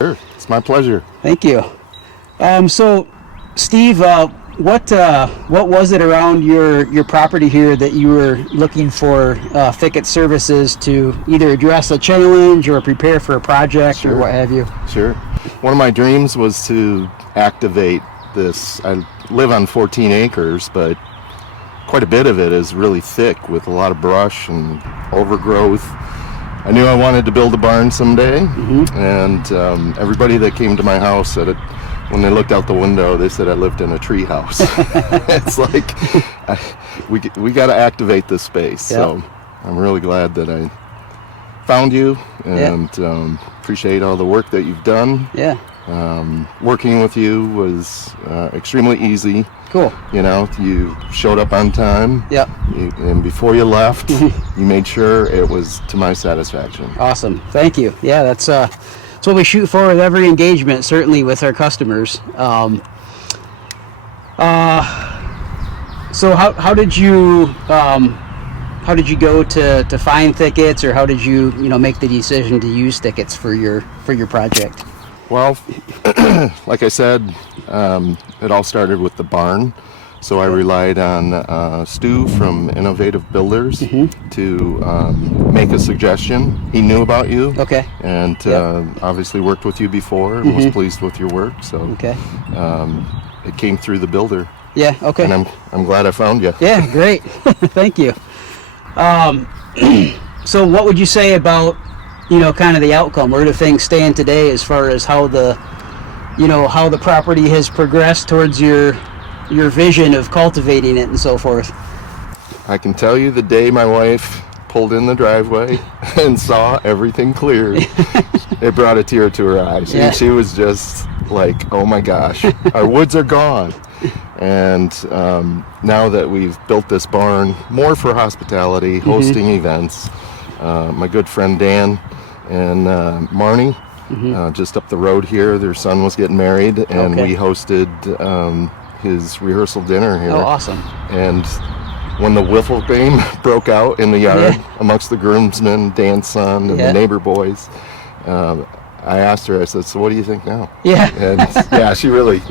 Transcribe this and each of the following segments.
Sure, it's my pleasure. Thank you. So, Steve, what was it around your property here that you were looking for Thicket services to either address a challenge or prepare for a project or what have you? Sure. One of my dreams was to activate this. I live on 14 acres, but quite a bit of it is really thick with a lot of brush and overgrowth. I knew I wanted to build a barn someday, and everybody that came to my house said it. When they looked out the window, they said I lived in a tree house. It's like we got to activate this space. So I'm really glad that I found you, and appreciate all the work that you've done. Yeah. Working with you was extremely easy. Cool. You know, you showed up on time. Yep. And before you left, you made sure it was to my satisfaction. Awesome. Thank you. Yeah, that's what we shoot for with every engagement, certainly with our customers. So how did you go to find Thickets, or how did you make the decision to use Thickets for your project? Well, like I said, it all started with the barn. So I relied on Stu from Innovative Builders to make a suggestion. He knew about you, and obviously worked with you before and was pleased with your work. So it came through the builder. Yeah. Okay. And I'm glad I found you. Yeah. Great. Thank you. So what would you say about kind of the outcome? Where do things stand today as far as how the property has progressed towards your vision of cultivating it and so forth? I can tell you the day my wife pulled in the driveway and saw everything cleared, it brought a tear to her eyes. Yeah. She was just like, oh my gosh, our woods are gone. And now that we've built this barn more for hospitality, hosting events, my good friend Dan and Marnie, just up the road here, their son was getting married, and we hosted his rehearsal dinner here. Oh, awesome. And when the wiffle game broke out in the yard amongst the groomsmen, Dan's son, and the neighbor boys, I asked her, I said, so what do you think now? Yeah. And she really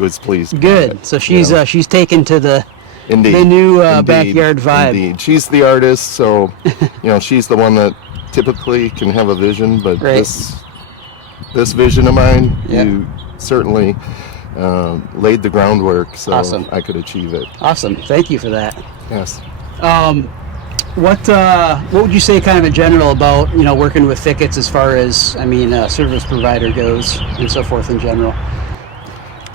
was pleased. Good. So she's taken to the Indeed. new backyard vibe. Indeed. She's the artist, so she's the one that typically can have a vision, but this vision of mine, you certainly laid the groundwork so I could achieve it. Awesome. Thank you for that. Yes. What would you say kind of in general about working with Thickets as far as service provider goes and so forth in general?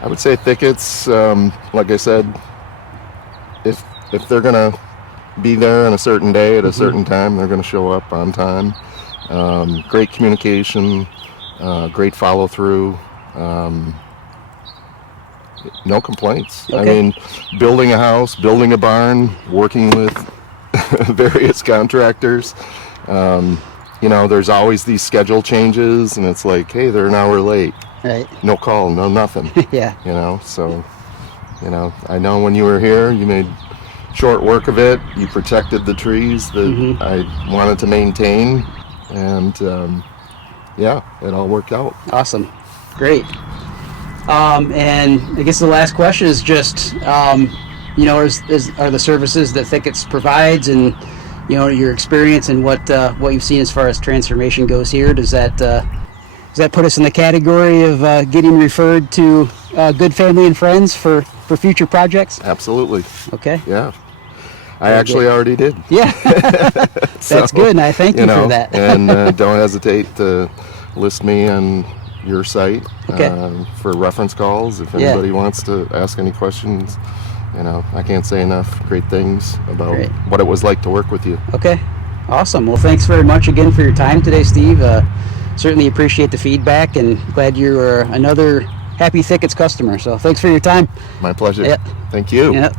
I would say Thickets, like I said, if they're gonna be there on a certain day at a certain time, they're gonna show up on time. Great communication, great follow through. No complaints. I mean, building a house, building a barn, working with various contractors. There's always these schedule changes, and it's like, hey, they're an hour late. Right. No call, no nothing. So I know when you were here, you made short work of it. You protected the trees that I wanted to maintain, and it all worked out. Awesome. Great. And I guess the last question is just, are the services that Thickets provides, and your experience and what you've seen as far as transformation goes here, does that put us in the category of getting referred to good family and friends for future projects? Absolutely. Okay. Yeah. I actually already did. Yeah. That's good, and I thank you for that. And don't hesitate to list me on your site for reference calls. If anybody wants to ask any questions, I can't say enough great things about what it was like to work with you. Okay. Awesome. Well, thanks very much again for your time today, Steve. Certainly appreciate the feedback, and glad you're another happy Thickets customer. So thanks for your time. My pleasure. Yeah. Thank you. Yep.